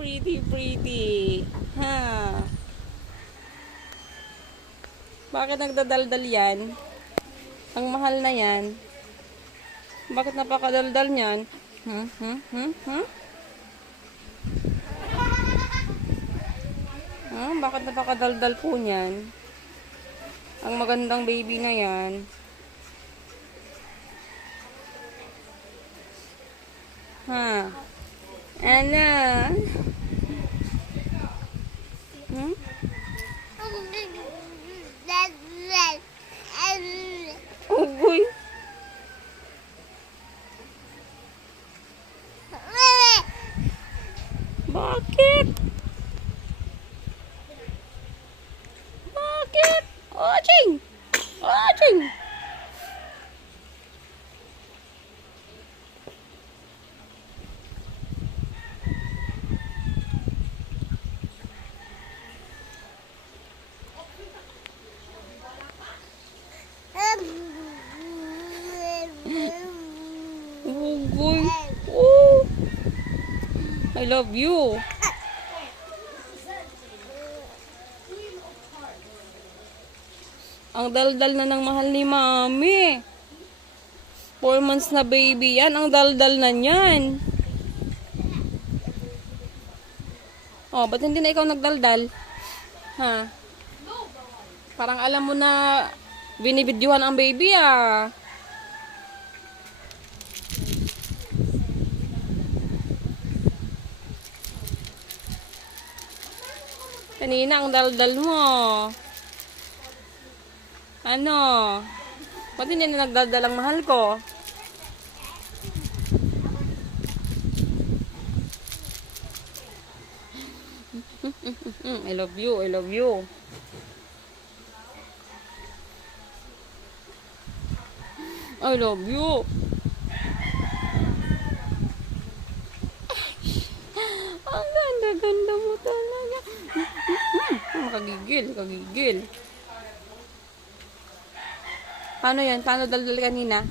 Pretty. Ha? Bakit nagdadaldal yan? Ang mahal na yan. Bakit napakadaldal niyan? Bakit napakadaldal po niyan? Ang magandang baby na yan. Ha? Ano? Ugoy. Bakit? Bakit? Oching! Oching! Ugoy. Oh! I love you. Ang daldal na ng mahal ni Mami. 4 months na baby yan. Ang daldal na niyan. Oh, ba't hindi na ikaw nagdaldal? Ha? Parang alam mo na binibidyohan ang baby ah. Kanina ang daldal mo. Ano? Ba't hindi na nagdaldalang mahal ko? I love you. I love you. I love you. Ang ganda-ganda mo talaga. Kagigil. Paano yan? Paano daldal kanina?